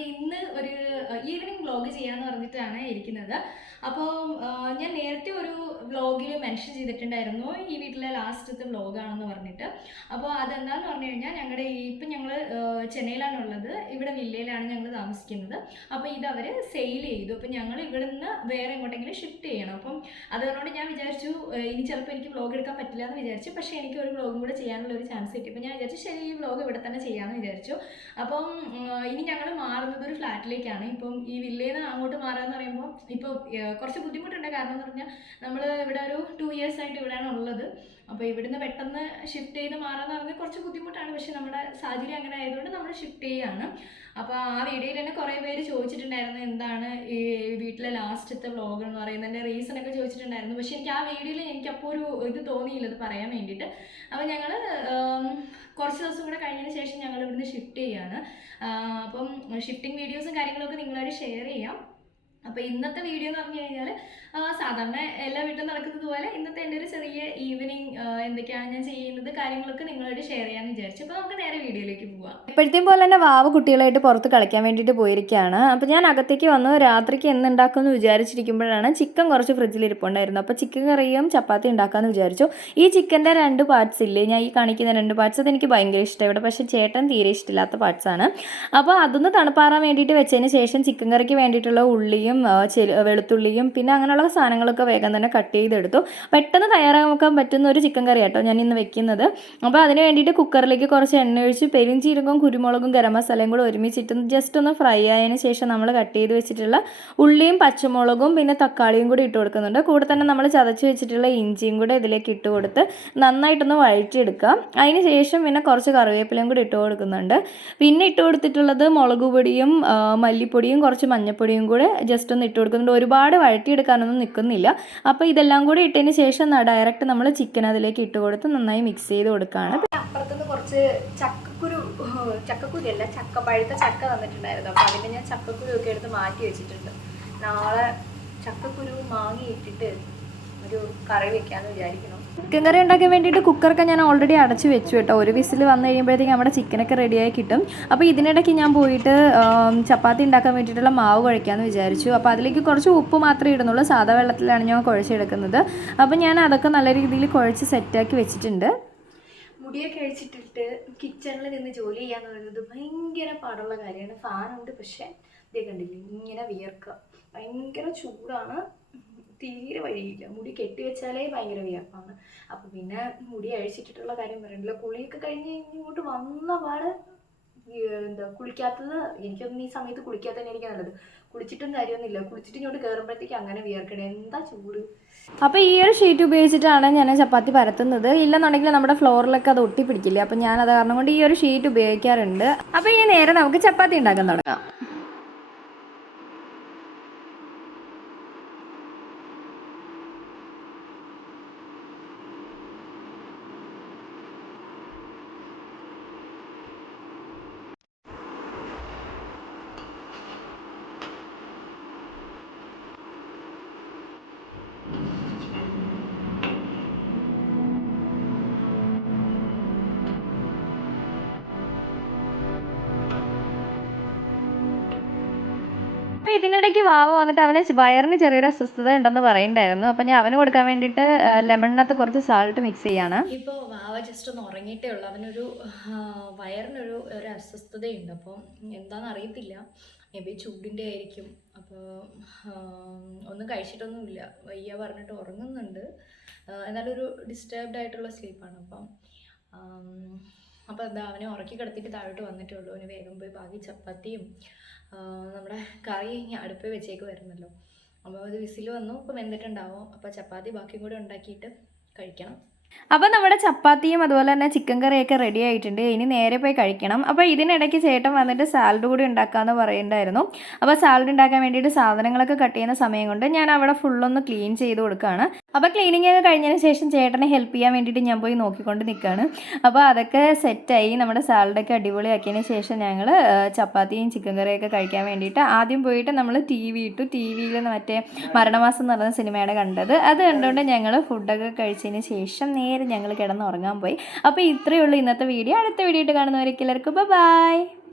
അപ്പോൾ ഇന്ന് ഒരു ഈവനിങ് വ്ലോഗ് ചെയ്യാമെന്ന് പറഞ്ഞിട്ടാണ് ഇരിക്കുന്നത്. അപ്പോൾ ഞാൻ നേരത്തെ ഒരു വ്ലോഗിൽ മെൻഷൻ ചെയ്തിട്ടുണ്ടായിരുന്നു ഈ വീട്ടിലെ ലാസ്റ്റത്തെ വ്ലോഗാണെന്ന് പറഞ്ഞിട്ട്. അപ്പോൾ അതെന്താണെന്ന് പറഞ്ഞു കഴിഞ്ഞാൽ ഇപ്പം ഞങ്ങൾ ചെന്നൈയിലാണുള്ളത്, ഇവിടെ വില്ലയിലാണ് ഞങ്ങൾ താമസിക്കുന്നത്. അപ്പോൾ ഇതവർ സെയിൽ ചെയ്തു. അപ്പോൾ ഞങ്ങൾ ഇവിടെ നിന്ന് വേറെ എങ്ങോട്ടെങ്കിലും ഷിഫ്റ്റ് ചെയ്യണം. അപ്പം അതുകൊണ്ട് ഞാൻ വിചാരിച്ചു ഇനി ചിലപ്പോൾ എനിക്ക് വ്ലോഗ് എടുക്കാൻ പറ്റില്ല എന്ന് വിചാരിച്ചു. പക്ഷേ എനിക്ക് ഒരു വ്ലോഗും കൂടെ ചെയ്യാനുള്ള ഒരു ചാൻസ് കിട്ടി. അപ്പോൾ ഞാൻ വിചാരിച്ചു ശരി, ഈ വ്ലോഗ് ഇവിടെ തന്നെ ചെയ്യാമെന്ന് വിചാരിച്ചു. അപ്പം ഇനി ഞങ്ങൾ മാറുന്നത് ഒരു ഫ്ലാറ്റിലേക്കാണ്. ഇപ്പം ഈ വില്ലയിൽ നിന്ന് അങ്ങോട്ട് മാറുകയെന്ന് പറയുമ്പോൾ ഇപ്പോൾ കുറച്ച് ബുദ്ധിമുട്ടുണ്ട്. കാരണം എന്ന് പറഞ്ഞാൽ നമ്മൾ ഇവിടെ ഒരു 2 years ആയിട്ട് ഇവിടെയാണ് ഉള്ളത്. അപ്പോൾ ഇവിടുന്ന് പെട്ടെന്ന് ഷിഫ്റ്റ് ചെയ്ത് മാറാന്ന് പറഞ്ഞാൽ കുറച്ച് ബുദ്ധിമുട്ടാണ്. പക്ഷെ നമ്മുടെ സാഹചര്യം അങ്ങനെ ആയതുകൊണ്ട് നമ്മൾ ഷിഫ്റ്റ് ചെയ്യുകയാണ്. അപ്പോൾ ആ വീഡിയോയിൽ തന്നെ കുറേ പേര് ചോദിച്ചിട്ടുണ്ടായിരുന്നു എന്താണ് ഈ വീട്ടിലെ ലാസ്റ്റത്തെ വ്ലോഗ് എന്ന് പറയുന്നതിൻ്റെ റീസണൊക്കെ ചോദിച്ചിട്ടുണ്ടായിരുന്നു. പക്ഷെ എനിക്ക് ആ വീഡിയോയിൽ എനിക്കപ്പോൾ ഒരു ഇത് തോന്നിയില്ല ഇത് പറയാൻ വേണ്ടിയിട്ട്. അപ്പോൾ ഞങ്ങൾ കുറച്ച് ദിവസം കൂടെ കഴിഞ്ഞതിന് ശേഷം ഞങ്ങൾ ഇവിടുന്ന് ഷിഫ്റ്റ് ചെയ്യുകയാണ്. അപ്പം ഷിഫ്റ്റിംഗ് വീഡിയോസും കാര്യങ്ങളൊക്കെ നിങ്ങളായിട്ട് ഷെയർ ചെയ്യാം. അപ്പോൾ ഇന്നത്തെ വീഡിയോ എന്ന് പറഞ്ഞു കഴിഞ്ഞാൽ സാധാരണ എല്ലാ വീട്ടിലും നടക്കുന്നത് പോലെ ഇന്നത്തെ എൻ്റെ ഒരു ചെറിയ ഈവനിങ് എന്തൊക്കെയാണ് ഞാൻ ചെയ്യുന്നത് കാര്യങ്ങളൊക്കെ നിങ്ങളോട് ഷെയർ ചെയ്യാമെന്ന് വിചാരിച്ചു. അപ്പോൾ നമുക്ക് നേരെ വീഡിയോയിലേക്ക് പോവാം. എപ്പോഴത്തെയും പോലെ തന്നെ വാവ് കുട്ടികളായിട്ട് പുറത്ത് കളിക്കാൻ വേണ്ടിയിട്ട് പോയിരിക്കുകയാണ്. അപ്പോൾ ഞാൻ അകത്തേക്ക് വന്ന് രാത്രിക്ക് എന്തുണ്ടാക്കുമെന്ന് വിചാരിച്ചിരിക്കുമ്പോഴാണ് ചിക്കൻ കുറച്ച് ഫ്രിഡ്ജിൽ ഇരിപ്പുണ്ടായിരുന്നു. അപ്പോൾ ചിക്കൻ കറിയും ചപ്പാത്തി ഉണ്ടാക്കാമെന്ന് വിചാരിച്ചു. ഈ ചിക്കൻ്റെ 2 പാർട്സ് ഇല്ലേ, ഞാൻ ഈ കാണിക്കുന്ന 2 പാർട്സ് അതെനിക്ക് ഭയങ്കര ഇഷ്ടമാണ്. ഇവിടെ പക്ഷേ ചേട്ടൻ തീരെ ഇഷ്ടമില്ലാത്ത പാർട്സാണ്. അപ്പോൾ അതൊന്ന് തണുപ്പാറാൻ വേണ്ടിയിട്ട് വെച്ചതിന് ശേഷം ചിക്കൻ കറിക്ക് വേണ്ടിയിട്ടുള്ള ഉള്ളിയും വെളുത്തുള്ളിയും പിന്നെ അങ്ങനെയുള്ള സാധനങ്ങളൊക്കെ വേഗം തന്നെ കട്ട് ചെയ്തെടുത്തു. പെട്ടെന്ന് തയ്യാറാക്കാൻ പറ്റുന്ന ഒരു ചിക്കൻ കറി കേട്ടോ ഞാൻ ഇന്ന് വെക്കുന്നത്. അപ്പോൾ അതിന് വേണ്ടിയിട്ട് കുക്കറിലേക്ക് കുറച്ച് എണ്ണ ഒഴിച്ച് പെരിഞ്ചീരകവും കുരുമുളകും ഗരം മസാലയും കൂടെ ഒരുമിച്ചിട്ട് ജസ്റ്റ് ഒന്ന് ഫ്രൈ ആയതിനു ശേഷം നമ്മൾ കട്ട് ചെയ്ത് വെച്ചിട്ടുള്ള ഉള്ളിയും പച്ചമുളകും പിന്നെ തക്കാളിയും കൂടി ഇട്ട് കൊടുക്കുന്നുണ്ട്. കൂടെ തന്നെ നമ്മൾ ചതച്ച് വെച്ചിട്ടുള്ള ഇഞ്ചിയും കൂടെ ഇതിലേക്ക് ഇട്ട് കൊടുത്ത് നന്നായിട്ടൊന്ന് വഴറ്റിയെടുക്കുക. അതിന് ശേഷം പിന്നെ കുറച്ച് കറിവേപ്പിലയും കൂടി ഇട്ട് കൊടുക്കുന്നുണ്ട്. പിന്നെ ഇട്ട് കൊടുത്തിട്ടുള്ളത് മുളക് പൊടിയും മല്ലിപ്പൊടിയും കുറച്ച് മഞ്ഞൾപ്പൊടിയും കൂടെ ജസ്റ്റ് ഒന്ന് ഇട്ട് കൊടുക്കുന്നുണ്ട്. ഒരുപാട് വഴറ്റിയെടുക്കാനൊന്നും നിൽക്കുന്നില്ല. അപ്പോൾ ഇതെല്ലാം കൂടി ഇട്ടതിന് ശേഷം ഡയറക്റ്റ് നമ്മൾ ചിക്കൻ അതിലേക്ക് ഇട്ട് കൊടുത്ത് നന്നായി മിക്സ് ചെയ്ത് കൊടുക്കുകയാണ്. അപ്പുറത്തുനിന്ന് കുറച്ച് ചക്കക്കുരുല്ല പഴുത്ത ചക്ക തന്നിട്ടുണ്ടായിരുന്നു. അപ്പോൾ അതിൻ്റെ ഞാൻ ചക്കക്കുരു ഒക്കെ എടുത്ത് മാറ്റി വെച്ചിട്ടുണ്ട്. നാളെ ചക്കക്കുരു മാങ്ങി ഇട്ടിട്ട് ഒരു കറി വെക്കാമെന്ന് വിചാരിക്കണം. ചിക്കൻ കറി ഉണ്ടാക്കാൻ വേണ്ടിയിട്ട് കുക്കറൊക്കെ ഞാൻ ഓൾറെഡി അടച്ച് വെച്ചു കേട്ടോ. ഒരു വിസിൽ വന്നു കഴിയുമ്പോഴത്തേക്കും നമ്മുടെ ചിക്കനൊക്കെ റെഡിയായി കിട്ടും. അപ്പോൾ ഇതിനിടയ്ക്ക് ഞാൻ പോയിട്ട് ചപ്പാത്തി ഉണ്ടാക്കാൻ വേണ്ടിയിട്ടുള്ള മാവ് കുഴയ്ക്കാമെന്ന് വിചാരിച്ചു. അപ്പോൾ അതിലേക്ക് കുറച്ച് ഉപ്പ് മാത്രമേ ഇടുന്നുള്ളൂ. സാധാ വെള്ളത്തിലാണ് ഞാൻ കുഴച്ചെടുക്കുന്നത്. അപ്പോൾ ഞാൻ അതൊക്കെ നല്ല രീതിയിൽ കുഴച്ച് സെറ്റാക്കി വെച്ചിട്ടുണ്ട്. മുടിയൊക്കെ അഴിച്ചിട്ടിട്ട് കിച്ചണിൽ നിന്ന് ജോലി ചെയ്യാന്ന് പറയുന്നത് ഭയങ്കര പാടുള്ള കാര്യമാണ്. ഫാനുണ്ട്, പക്ഷേ ഇതേ കണ്ടില്ലേ ഇങ്ങനെ വിയർക്കുക, ഭയങ്കര ചൂടാണ്, തീരെ വഴിയില്ല. മുടി കെട്ടിവെച്ചാലേ ഭയങ്കര വിയർപ്പാണ്. അപ്പോൾ പിന്നെ മുടി അഴിച്ചിട്ടിട്ടുള്ള കാര്യം പറയണ്ടല്ലോ. കുളിയൊക്കെ കഴിഞ്ഞ് ഇങ്ങോട്ട് വന്ന പാട് കുളിക്കാത്തത്, എനിക്കൊന്നും ഈ സമയത്ത് കുളിക്കാത്തതന്നെ എനിക്ക് നല്ലത്. കുളിച്ചിട്ടും കാര്യമൊന്നുമില്ല. കുളിച്ചിട്ട് ഇങ്ങോട്ട് കയറുമ്പോഴത്തേക്ക് അങ്ങനെ വിയർക്കണേ, എന്താ ചൂട്. അപ്പോൾ ഈ ഒരു ഷീറ്റ് ഉപയോഗിച്ചിട്ടാണ് ഞാൻ ചപ്പാത്തി പരത്തുന്നത്. ഇല്ലെന്നുണ്ടെങ്കിൽ നമ്മുടെ ഫ്ലോറിലൊക്കെ അത് ഒട്ടിപ്പിടിക്കില്ല. അപ്പോൾ ഞാനത് കാരണം കൊണ്ട് ഈ ഒരു ഷീറ്റ് ഉപയോഗിക്കാറുണ്ട്. അപ്പോൾ ഈ നേരെ നമുക്ക് ചപ്പാത്തി ഉണ്ടാക്കാൻ തുടങ്ങാം. അപ്പോൾ ഇതിനിടയ്ക്ക് വാവ വന്നിട്ട് അവന് വയറിന് ചെറിയൊരു അസ്വസ്ഥത ഉണ്ടെന്ന് പറയുന്നുണ്ടായിരുന്നു. അപ്പോൾ ഞാൻ അവന് കൊടുക്കാൻ വേണ്ടിയിട്ട് ലെമണിനകത്ത് കുറച്ച് സാൾട്ട് മിക്സ് ചെയ്യാണ്. ഇപ്പോൾ വാവ ജസ്റ്റ് ഒന്ന് ഉറങ്ങിയിട്ടേ ഉള്ളൂ. അവനൊരു വയറിനൊരു അസ്വസ്ഥതയുണ്ട്. അപ്പോൾ എന്താണെന്ന് അറിയത്തില്ല, മേ ബി ചൂടിൻ്റെ ആയിരിക്കും. അപ്പോൾ ഒന്നും കഴിച്ചിട്ടൊന്നുമില്ല, വയ്യ പറഞ്ഞിട്ട് ഉറങ്ങുന്നുണ്ട്. എന്നാലും ഒരു ഡിസ്റ്റർബ്ഡ് ആയിട്ടുള്ള സ്ലീപ്പാണ്. അപ്പോൾ എന്താ അവനെ ഉറക്കി കിടത്തിയിട്ട് താഴോട്ട് വന്നിട്ടേ ഉള്ളൂ. അവന് വേഗം പോയി ബാക്കി ചപ്പാത്തിയും നമ്മുടെ കറി അടുപ്പിൽ വെച്ചേക്ക് വരുന്നല്ലോ. അപ്പോൾ അത് വിസിൽ വന്നു, ഇപ്പോൾ വെന്തിട്ടുണ്ടാവും. അപ്പോൾ ചപ്പാത്തി ബാക്കിയും കൂടെ ഉണ്ടാക്കിയിട്ട് കഴിക്കണം. അപ്പോൾ നമ്മുടെ ചപ്പാത്തിയും അതുപോലെ തന്നെ ചിക്കൻ കറിയൊക്കെ റെഡി ആയിട്ടുണ്ട്. ഇനി നേരെ പോയി കഴിക്കണം. അപ്പോൾ ഇതിനിടയ്ക്ക് ചേട്ടൻ വന്നിട്ട് സാലഡ് കൂടി ഉണ്ടാക്കാമെന്ന് പറയുന്നുണ്ടായിരുന്നു. അപ്പോൾ സാലഡ് ഉണ്ടാക്കാൻ വേണ്ടിയിട്ട് സാധനങ്ങളൊക്കെ കട്ട് ചെയ്യുന്ന സമയം കൊണ്ട് ഞാൻ അവിടെ ഫുള്ളൊന്ന് ക്ലീൻ ചെയ്ത് കൊടുക്കുകയാണ്. അപ്പോൾ ക്ലീനിങ് ഒക്കെ കഴിഞ്ഞതിന് ശേഷം ചേട്ടനെ ഹെൽപ്പ് ചെയ്യാൻ വേണ്ടിയിട്ട് ഞാൻ പോയി നോക്കിക്കൊണ്ട് നിൽക്കുകയാണ്. അപ്പോൾ അതൊക്കെ സെറ്റായി, നമ്മുടെ സാലഡൊക്കെ അടിപൊളിയാക്കിയതിന് ശേഷം ഞങ്ങൾ ചപ്പാത്തിയും ചിക്കൻ കറിയൊക്കെ കഴിക്കാൻ വേണ്ടിയിട്ട് ആദ്യം പോയിട്ട് നമ്മൾ ടി വി ഇട്ടു. ടി വിയിൽ മറ്റേ മരണമാസം എന്ന് പറഞ്ഞ സിനിമയാണ് കണ്ടത്. അത് കണ്ടുകൊണ്ട് ഞങ്ങൾ ഫുഡൊക്കെ കഴിച്ചതിന് ശേഷം നേരെ ഞങ്ങൾ കിടന്നുറങ്ങാൻ പോയി. അപ്പോൾ ഇത്രയേ ഉള്ളൂ ഇന്നത്തെ വീഡിയോ. അടുത്ത വീഡിയോ ആയിട്ട് കാണുന്നവരൊക്കെ എല്ലാവർക്കും ബൈ.